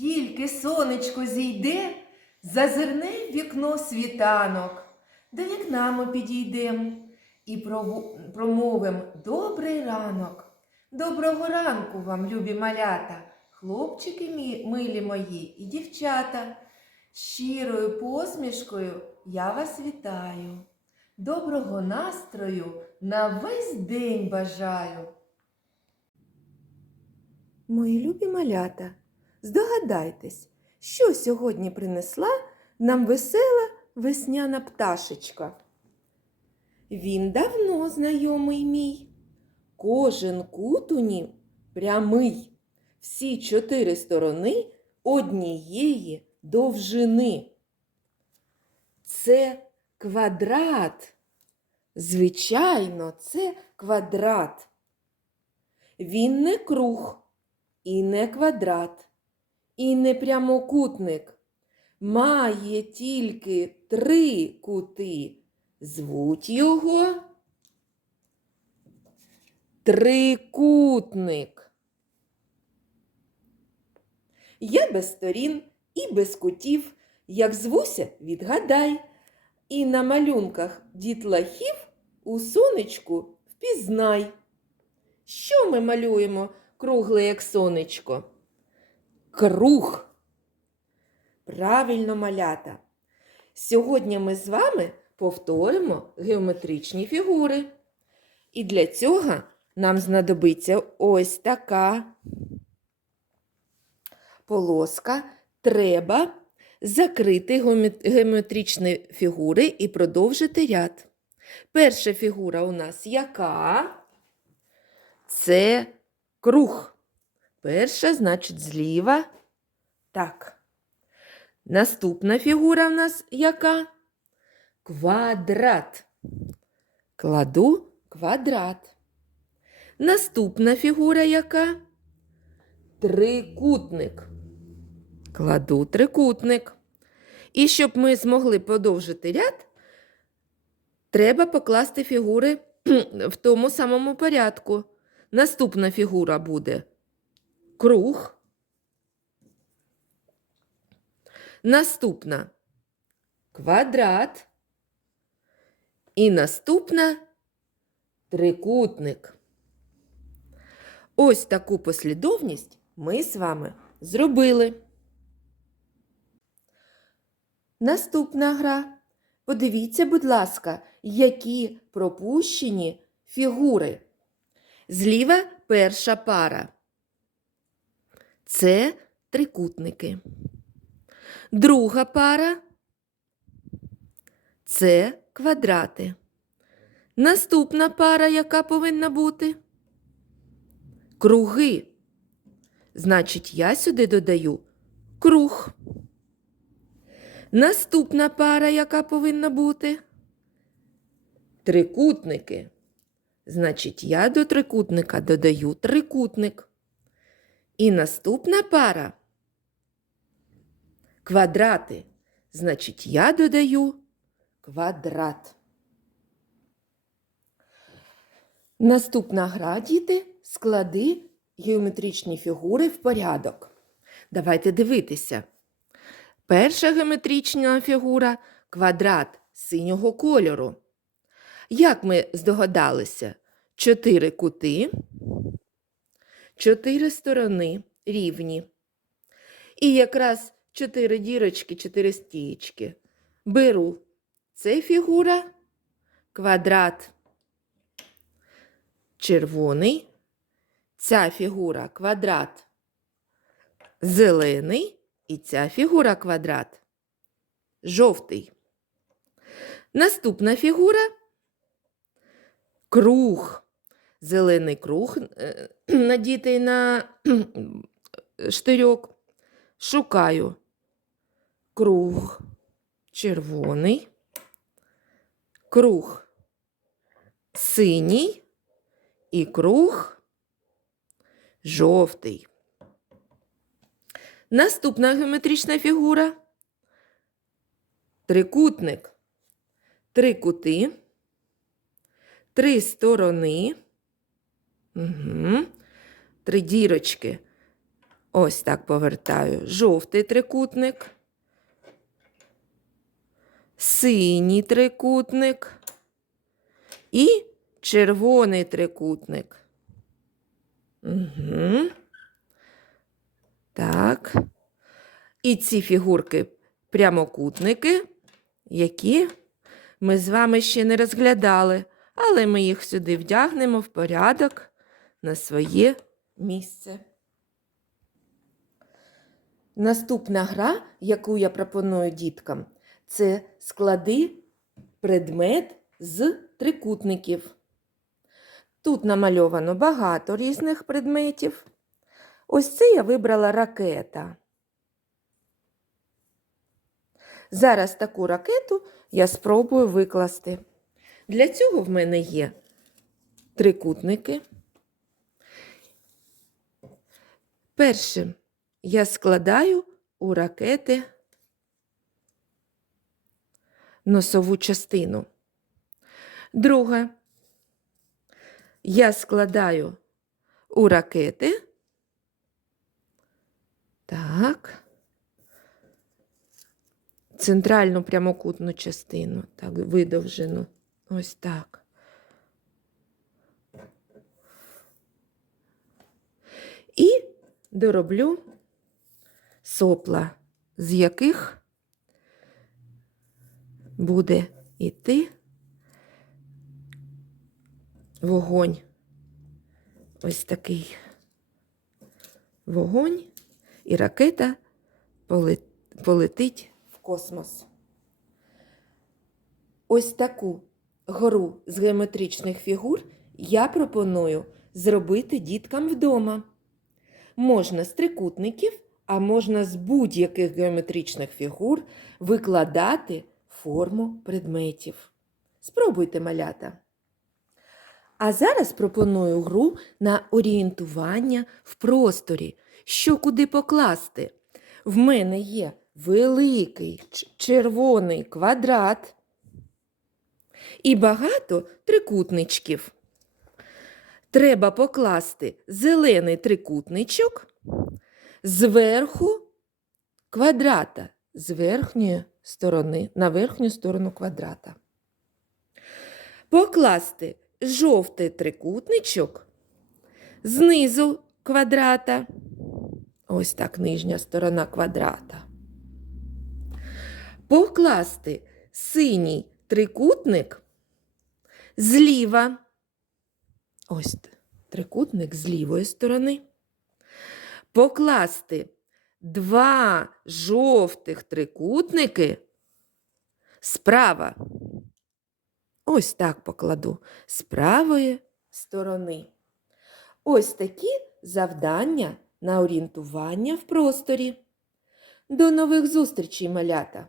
Тільки сонечко зійде, зазирне в вікно світанок. До вікна ми підійдем і промовим добрий ранок. Доброго ранку вам, любі малята, хлопчики милі мої і дівчата. Щирою посмішкою я вас вітаю. Доброго настрою на весь день бажаю. Мої любі малята, здогадайтесь, що сьогодні принесла нам весела весняна пташечка. Він давно знайомий мій. Кожен кут у нім прямий, всі чотири сторони однієї довжини. Це квадрат. Звичайно, це квадрат. Він не круг і не квадрат, і не прямокутник. Має тільки три кути. Звуть його трикутник. Я без сторін і без кутів, як звуся, відгадай. І на малюнках дітлахів у сонечку впізнай. Що ми малюємо кругле, як сонечко? Круг. Правильно малята. Сьогодні ми з вами повторимо геометричні фігури. І для цього нам знадобиться ось така полоска. Треба закрити геометричні фігури і продовжити ряд. Перша фігура у нас яка? Це круг. Перша, значить, зліва. Так. Наступна фігура в нас яка? Квадрат. Кладу квадрат. Наступна фігура яка? Трикутник. Кладу трикутник. І щоб ми змогли подовжити ряд, треба покласти фігури в тому самому порядку. Наступна фігура буде круг. Наступна квадрат. І наступна трикутник. Ось таку послідовність ми з вами зробили. Наступна гра. Подивіться, будь ласка, які пропущені фігури. Зліва перша пара. Це трикутники. Друга пара це квадрати. Наступна пара, яка повинна бути? Круги. Значить, я сюди додаю круг. Наступна пара, яка повинна бути? Трикутники. Значить, я до трикутника додаю трикутник. І наступна пара квадрати. Значить, я додаю квадрат. Наступна гра, діти, склади геометричні фігури в порядок. Давайте дивитися. Перша геометрична фігура квадрат синього кольору. Як ми здогадалися? Чотири кути, чотири сторони рівні. І якраз чотири дірочки, чотири стієчки. Беру. Це фігура квадрат червоний. Ця фігура квадрат зелений. І ця фігура квадрат жовтий. Наступна фігура круг. Зелений круг е, надітий на штирьок. Шукаю круг червоний, круг синій і круг жовтий. Наступна геометрична фігура трикутник. Три кути, три сторони, угу. три дірочки. Ось так повертаю. Жовтий трикутник. Синій трикутник і червоний трикутник. Угу. Так. І ці фігурки прямокутники, які ми з вами ще не розглядали, але ми їх сюди вдягнемо в порядок на своє місце. Наступна гра, яку я пропоную діткам, це склади предмет з трикутників. Тут намальовано багато різних предметів. Ось це я вибрала ракета. Зараз таку ракету я спробую викласти. Для цього в мене є трикутники. Першим я складаю у ракети носову частину. Друге, я складаю у ракети. Так. Центральну прямокутну частину, так, видовжену. Ось так. І дороблю сопла, з яких буде йти вогонь. Ось такий вогонь, і ракета полетить в космос. Ось таку гру з геометричних фігур я пропоную зробити діткам вдома. Можна з трикутників, а можна з будь-яких геометричних фігур викладати форму предметів. Спробуйте малята. А зараз пропоную гру на орієнтування в просторі, що куди покласти. В мене є великий червоний квадрат і багато трикутничків. Треба покласти зелений трикутничок зверху квадрата, з верхньої сторони, на верхню сторону квадрата. Покласти жовтий трикутничок знизу квадрата. Ось так нижня сторона квадрата. Покласти синій трикутник зліва. Ось трикутник з лівої сторони. Покласти два жовтих трикутники справа. Ось так покладу з правої сторони. Ось такі завдання на орієнтування в просторі. До нових зустрічей, малята!